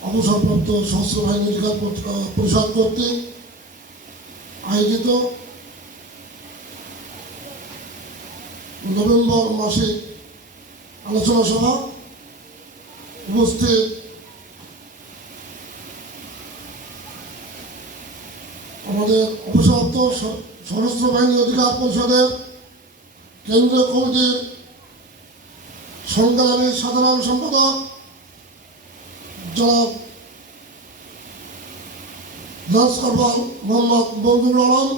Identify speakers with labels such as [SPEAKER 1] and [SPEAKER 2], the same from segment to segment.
[SPEAKER 1] অবসরপ্রাপ্ত সশস্ত্র বাহিনী অধিকার পরিষদ কর্তৃক আয়োজিত নভেম্বর মাসে আলোচনা সভা উপস্থিত আমাদের অবসরপ্রাপ্ত সশস্ত্র বাহিনী অধিকার পরিষদের কেন্দ্রীয় কমিটির সংগ্রামী সাধারণ সম্পাদক জনাব মোহাম্মদ বন্ধুর আলম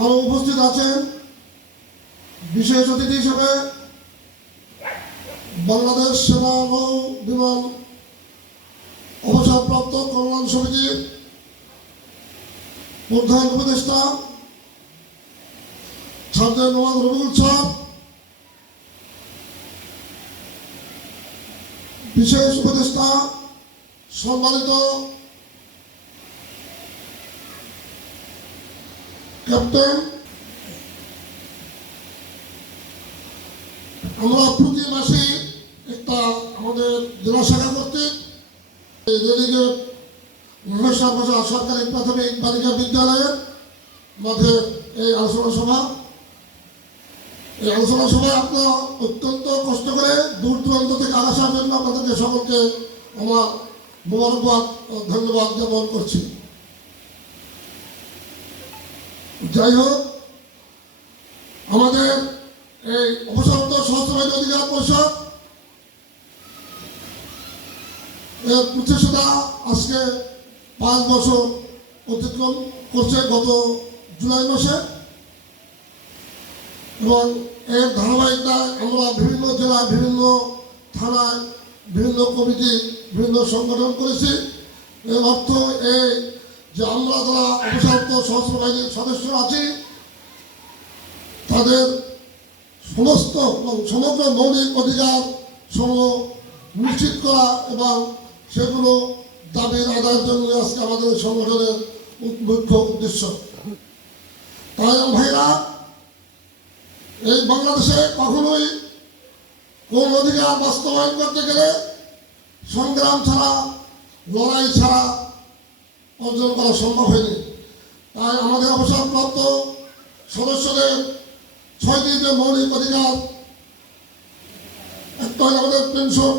[SPEAKER 1] আরও উপস্থিত আছেন। বিশেষ অতিথি হিসেবে বাংলাদেশ সেনা নৌ বিমান অবসরপ্রাপ্ত কল্যাণ সমিতির প্রধান উপদেষ্টা ছাত্রের নোমান রবিউল সাহ বিশেষ উপদেষ্টা সম্মানিত ক্যাপ্টেন আমরা প্রতি মাসে একটা আমাদের জেলা শাখা কর্তৃক রেলিগেট সরকারি প্রাথমিক বালিকা বিদ্যালয়ের মাঝে এই আলোচনা সভা এই আলোচনা সভায় আপনারা অত্যন্ত কষ্ট করে দূর দূরান্ত থেকে আসার জন্য আপনাদেরকে সকলকে আমার মোবারকবাদ ধন্যবাদ জ্ঞাপন করছি। যাই হোক, আমাদের এই অবসরপ্রাপ্ত সহস্র বাহিনী অধিকার পরিষদ, এর প্রতিষ্ঠাতা আজকে পাঁচ বছর অতিক্রম করছে গত জুলাই মাসে। এবং এর ধারাবাহিকতায় আমরা বিভিন্ন জেলায় বিভিন্ন থানায় বিভিন্ন কমিটি বিভিন্ন সংগঠন করেছি। এর অর্থ এই যে আমরা যারা অবসরপ্রাপ্ত সশস্ত্র বাহিনীর সদস্য আছি, তাদের সমস্ত সমগ্র মৌলিক অধিকার সমূহ নিশ্চিত করা এবং সেগুলো দাবির আদায়ের জন্য আজকে আমাদের সংগঠনের মুখ্য উদ্দেশ্য। তাই ভাইরা এই বাংলাদেশে কখনোই কোন অধিকার বাস্তবায়ন করতে গেলে সংগ্রাম ছাড়া লড়াই ছাড়া অর্জন করা সম্ভব হয়নি। তাই আমাদের অবসরপ্রাপ্ত সদস্যদের ছয়টি যে মৌলিক অধিকার একটা হলো আমাদের পেনশন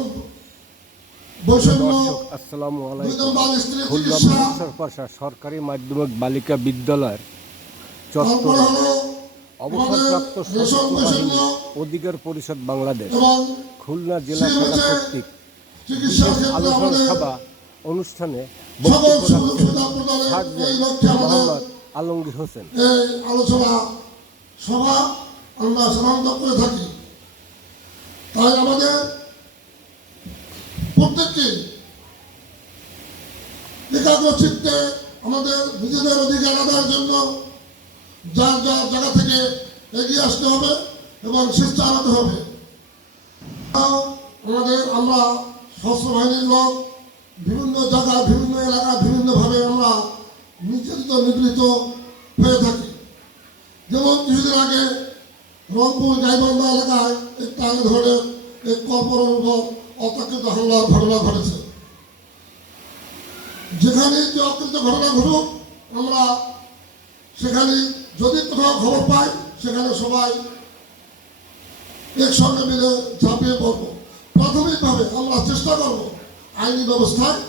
[SPEAKER 2] আসসালামু আলাইকুম। সরকারি মাধ্যমিক বালিকা বিদ্যালয়ের চত্বরে অবসরপ্রাপ্ত সশস্ত্র অধিকার পরিষদ বাংলাদেশ খুলনা জেলা শাখা কর্তৃক আলোচনা সভা অনুষ্ঠানে মোহাম্মদ আলমগীর হোসেন।
[SPEAKER 1] আলোচনা সভা আমরা সাধারণত করে থাকি। তাই আমাদের প্রত্যেককে একাগ্র চিত্তে আমাদের নিজেদের অধিকার আদায়ের জন্য যার যার জায়গা থেকে এগিয়ে আসতে হবে এবং চেষ্টা আনাতে হবে। আমাদের আমরা সশস্ত্র বাহিনীর লোক, বিভিন্ন জায়গায়, বিভিন্ন এলাকায় বিভিন্নভাবে আমরা নির্যাতিত, নিপীড়িত হয়ে থাকি। যেমন কিছুদিন আগে রংপুর গাইবান্ধা এলাকায় এক ধরনের এক কর্পোরের উপর অতর্কিত হামলার ঘটনা ঘটেছে। যেখানে যে অকৃত ঘটনা ঘটুক, আমরা সেখানে যদি কোথাও খবর পাই সেখানে সবাই একসঙ্গে মিলে ঝাঁপিয়ে পড়ব। প্রাথমিকভাবে আমরা চেষ্টা করব আইনি ব্যবস্থায়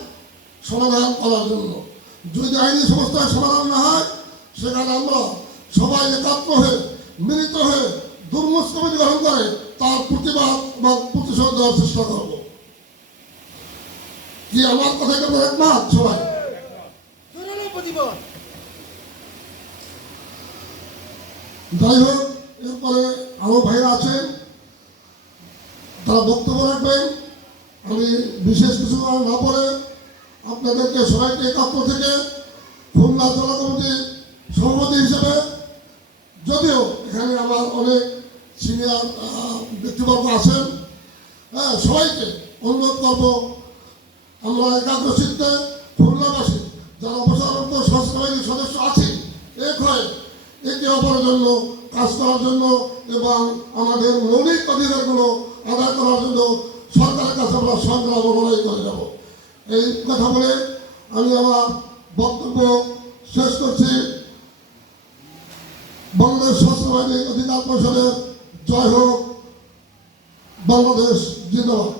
[SPEAKER 1] সমাধান করার জন্য। যদি আইনি সংস্থায় সমাধান না হয়, সেখানে আমরা সবাই একাত্ম হয়ে, মিলিত হয়ে দুর্মুষ কমিটি গ্রহণ করে তার প্রতিবাদ বা প্রতিশোধ দেওয়ার চেষ্টা করব। কি আমার কথা একমাত সবাই? যাই হোক, এরপরে আরও ভাইরা আছেন, তারা বক্তব্য রাখবেন। আমি বিশেষ কিছু না বলে আপনাদেরকে সবাইকে একাত্ম থেকে খুলনা জেলা কমিটির সভাপতি হিসেবে, যদিও এখানে আমার অনেক সিনিয়র ব্যক্তিবর্গ আছেন হ্যাঁ সবাইকে অনুরোধ করব, আমরা একাগ্র চিত্তে খুলনাবাসী, যারা অবসরপ্রাপ্ত বাহিনীর সদস্য আছি এক হয়ে একে অপরের জন্য কাজ করার জন্য এবং আমাদের মৌলিক অধিকারগুলো আদায় করার জন্য সরকারের কাছে আমরা সংগ্রাম লড়াই করে যাব। এই কথা বলে আমি আমার বক্তব্য শেষ করছি। বাংলাদেশ স্বাস্থ্যবাদী অধিকার পরিষদের জয় হোক। বাংলাদেশ জিন্দাবাদ।